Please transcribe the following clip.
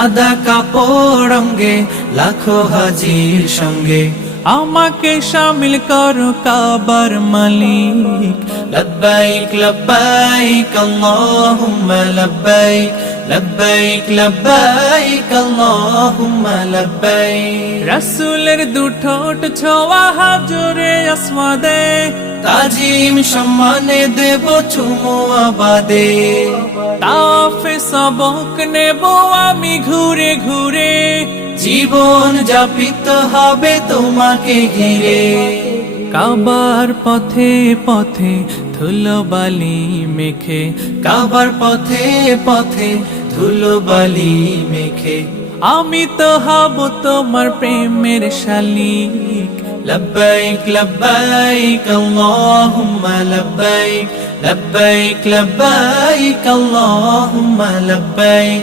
সাদা কাপড় অঙ্গে লাখো হাজির সঙ্গে আমাকে শামিল করো কাবার মালিক। লব্বাইক লব্বাইক আল্লাহুম্মা লব্বাইক লব্বাইক লব্বাইক আল্লাহুম্মা লব্বাইক। রাসূলের দুঠোঁট ছোঁয়া হাজরে আসওয়াদে, তাজিম সম্মানে দেব চুমু আবাদে। তাওয়াফে সবক নেব আমি ঘুরে ঘুরে, জীবন যাপিত হবে তোমাকে ঘিরে। কাবার পথে পথে ধুলোবালি মেখে, কাবার পথে পথে ধুলোবালি মেখে আমি তো হব তোমার প্রেমের শালিক। লব্বাইক লব্বাইক আল্লাহুম্মা লব্বাইক লব্বাইক লব্বাইক আল্লাহুম্মা লব্বাইক।